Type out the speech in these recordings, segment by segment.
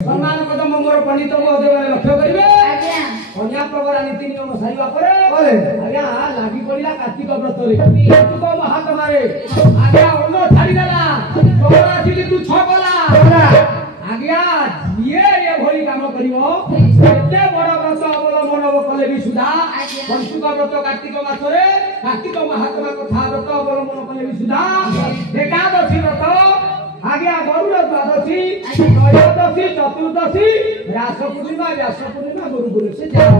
सम्मान कदम मोर पंडित को देवाले लक्ष्य करिवे आज्ञा कन्या प्रवर नीति नियम सारिबा परे आज्ञा लागी पड़िला कार्तिक व्रत रे कार्तिक महात्मा रे आज्ञा अन्न छाड़ी देला तोरा छिली तू छकला आज्ञा ये भली काम करिवो एते बड़ व्रत अवलंबन कले भी सुधा पंचुक व्रत कार्तिक मास रे कार्तिक महात्मा कथा व्रत अवलंबन कले भी सुधा एकादशी व्रत आज्ञा गरुड़ द्वादशी त्रयोदशी चतुर्दशी व्यास पूर्णिमा गुरु गुरु से जाओ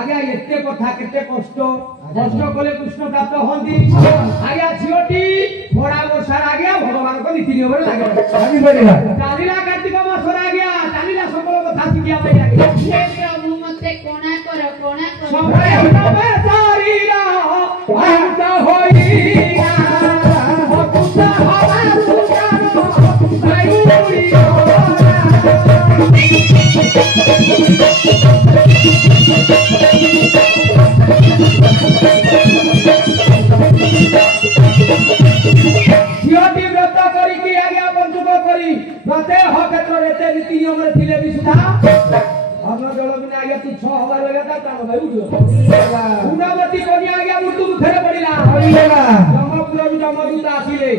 आज्ञा एते कथा केते कष्ट कले कृष्ण प्राप्त होंती आज्ञा झियोटी बड़ा वर्षार आज्ञा भगवान को नीति नियम रे लागे चालीला कार्तिक मास रे आज्ञा चालीला सकल कथा शिखिया पाई लागे हे प्रभु मते कोणा कर सबरे तबे शरीरा अंत होईना अकुत हवा सुजानो आयुरियो झियोटी व्रत करी कि आज्ञा पंचुक करी व्रते ह क्षेत्र रेते नीति नियम रे थिले भी सुधा अन्न जल बिना आज्ञा तू 6 हवा रहला ता तानो भाई उठो गुणवती कन्या आज्ञा मृत्यु मुखरे पड़िला जमपुर भी जमदूत आसिले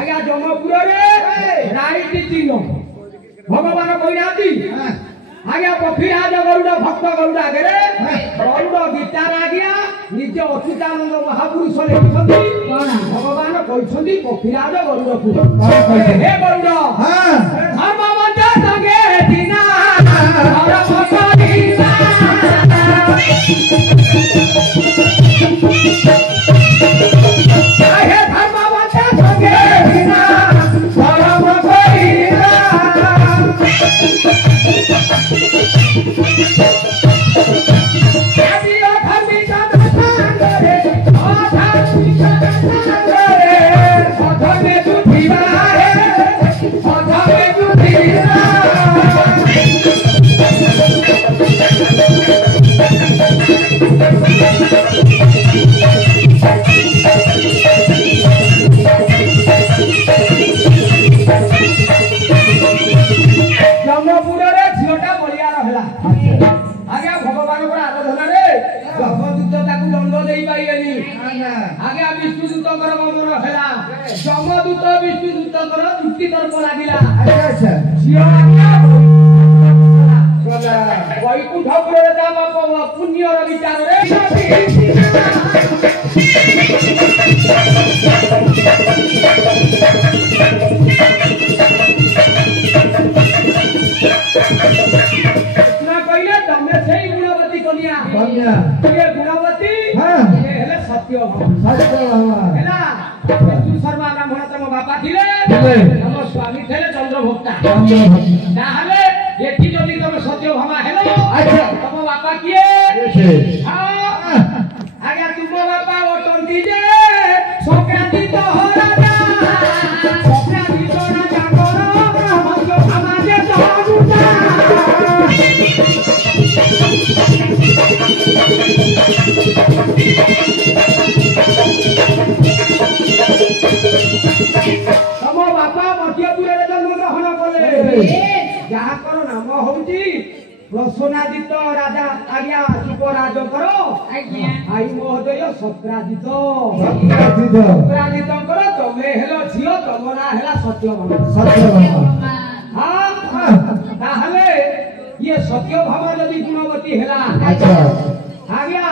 आज्ञा जमपुर रे राइट चिन्ह भगवान कहिनाती आज्ञा पफिराज गरुड़ भक्त गरुड़ आगे गरुड़ गीतार आज्ञा निज अच्युतानंद महापुरुष लिखिछन्ति भगवान कहिछन्ति पफिराज गरुड़ को हे गरुड़ धर्म मंत्र संगे दिना धर्म करिना हे धर्म मंत्र संगे दिना धर्म करिना जमदूत विष्णुदूत चुक्ति तर्क लागिला वैकुंठपुर पुण्यर विचार कहले तमे से गुणवती कन्या गुणवती सत्य विष्णु शर्मा ब्राह्मण तम बापा थिले तम स्वामी थिले चंद्रभोक्ता ताहले एठी जदी तम सत्य भामा हेलो तम बापा किए आज्ञा तुम बापा ओटंती जे संक्रांति तो हो राजा संक्रांति तो राजा करो ब्रह्मज्ञ समाजे तो गुटा तम बापा मध्यपुर रे जन्म ग्रहण कले जाकर नाम होउची प्रसन्नादित राजा आज्ञा युवराज करो आज्ञा आई महोदय सत्रादित कर तमे हेलो झियो तम ना हेला सत्यभामा हां ताहले ये सत्यभामा यदि गुणवती हेला आज्ञा